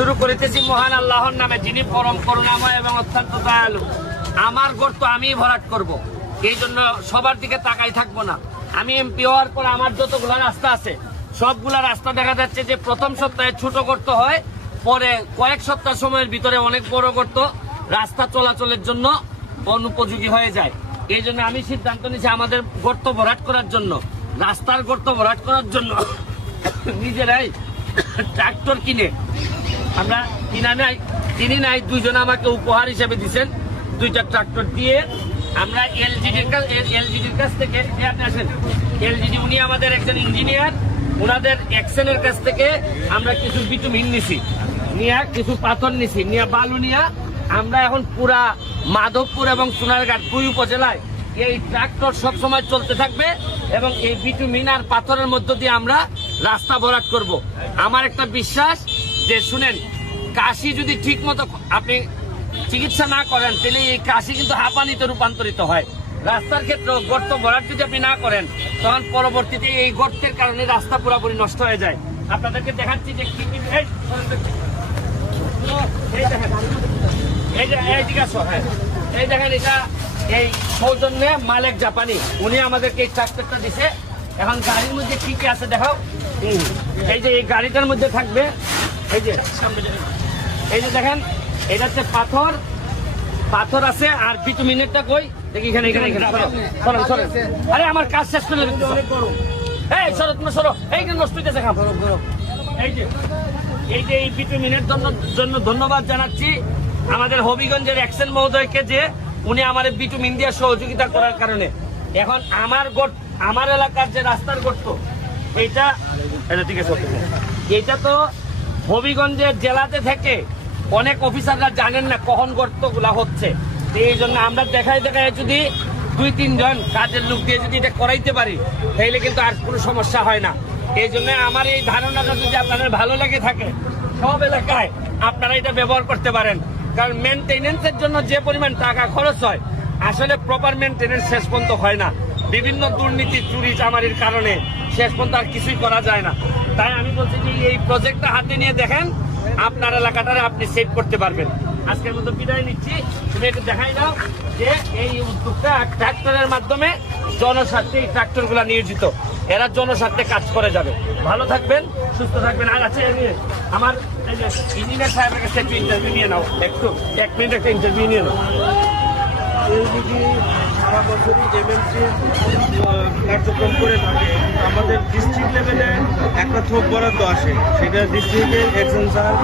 শুরু করিতেছি মহান আল্লাহর নামে, যিনি পরম করুণাময় এবং অত্যন্ত দয়ালু। আমার গর্ত আমি ভরাট করব, এই জন্য সবার দিকে তাকাই থাকবো না। আমি এমপি হওয়ার পর আমার যতগুলা রাস্তা আছে সবগুলা রাস্তা দেখা যাচ্ছে যে প্রথম সপ্তাহে ছোট গর্ত হয়, পরে কয়েক সপ্তাহ সময়ের ভিতরে অনেক বড় গর্ত রাস্তা চলাচলের জন্য অনুপযোগী হয়ে যায়। এই জন্য আমি সিদ্ধান্ত নিয়েছি আমাদের গর্ত ভরাট করার জন্য, রাস্তার গর্ত ভরাট করার জন্য নিজেরাই ট্রাক্টর কিনে, আমরা কিনি নাই, দুইজন আমাকে উপহার হিসেবে দিচ্ছেন, 2টা ট্রাক্টর দিয়ে আমরা এলজিডির কাছ থেকে, এলজিডি উনি আমাদের একজন ইঞ্জিনিয়ার, ওনাদের অ্যাকশনের কাছ থেকে আমরা কিছু বিটুমিন নিছি, নিয়ে কিছু পাথর নিছি, নিয়ে বালু নিয়ে আমরা এখন পুরা মাধবপুর এবং সোনারঘাট 2 উপজেলায় এই ট্রাক্টর সবসময় চলতে থাকবে এবং এই বিটুমিন আর পাথরের মধ্য দিয়ে আমরা রাস্তা ভরাট করব। আমার একটা বিশ্বাস যে শুনেন, কাশি যদি ঠিক মতো আপনি চিকিৎসা না করেন তাহলে এই কাশি কিন্তু হাঁপানিতে রূপান্তরিত হয়। রাস্তার ক্ষেত্রে গর্ত ভরাট যদি আপনি না করেন তখন পরবর্তীতে এই গর্তের কারণে রাস্তা পুরোপুরি নষ্ট হয়ে যায়। আপনাদেরকে দেখাচ্ছি যে কি এই দেখেন, এটা এই সৌজন্যে মালিক জাপানি, উনি আমাদেরকে এই ট্রাক্টরটা দিছে। এখন গাড়ির মধ্যে কি কি আছে দেখাও। এই যে এই গাড়িটার মধ্যে থাকবে, এই যে দেখেন, এটা হচ্ছে পাথর আছে আর বিটুমিনেরটা কই দেখি, এখানে আরে আমার কাজ শেষ করে এই সরো, তুমি সরো, এই নষ্ট হইতেছে। এই যে এই বিটুমিনের জন্য ধন্যবাদ জানাচ্ছি আমাদের হবিগঞ্জের অ্যাকশন মহোদয়কে, যে উনি আমার বিটুমিন দিয়ে সহযোগিতা করার কারণে এখন আমার এলাকার যে রাস্তার গর্ত এটা ঠিক আছে, এইটা তো হবিগঞ্জের জেলাতে থেকে অনেক অফিসাররা জানেন না কখন গর্তগুলা হচ্ছে। এই জন্য আমরা দেখায় যদি 2-3 জন কাজের লোক দিয়ে যদি এটা করাইতে পারি তাহলে কিন্তু আর কোনো সমস্যা হয় না। এই জন্য আমার এই ধারণাটা যদি আপনাদের ভালো লেগে থাকে, সব এলাকায় আপনারা এটা ব্যবহার করতে পারেন। কারণ মেনটেনেন্সের জন্য যে পরিমাণ টাকা খরচ হয়, আসলে প্রপার মেনটেনেন্স শেষ পর্যন্ত হয় না। বিভিন্ন দুর্নীতি, চুরি চামারির কারণে শেষ পর্যন্ত আর কিছুই করা যায় না। তাই আমি বলছি যে এই প্রজেক্টটা হাতে নিয়ে দেখেন, আপনার এলাকাটারে আপনি সেভ করতে পারবেন। আজকের মতো বিদায় নিচ্ছি। তুমি একটু দেখাই দাও যে এই উদ্যোগটা ট্রাক্টরের মাধ্যমে জনস্বার্থে এই ট্রাক্টরগুলো নিয়োজিত, এরা জনস্বার্থে কাজ করে যাবে। ভালো থাকবেন, সুস্থ থাকবেন। আর আছে আমার ইঞ্জিনিয়ার সাহেবের কাছে একটু ইন্টারভিউ নিয়ে নাও, একটু 1 মিনিট একটা ইন্টারভিউ নিয়ে নাও। সারা বছরই এমএলসি কার্যক্রম করে থাকে। আমাদের ডিস্ট্রিক্ট লেভেলে একটা থোক বরাদ্দ আসে, সেটা ডিস্ট্রিক্টের একজন স্যার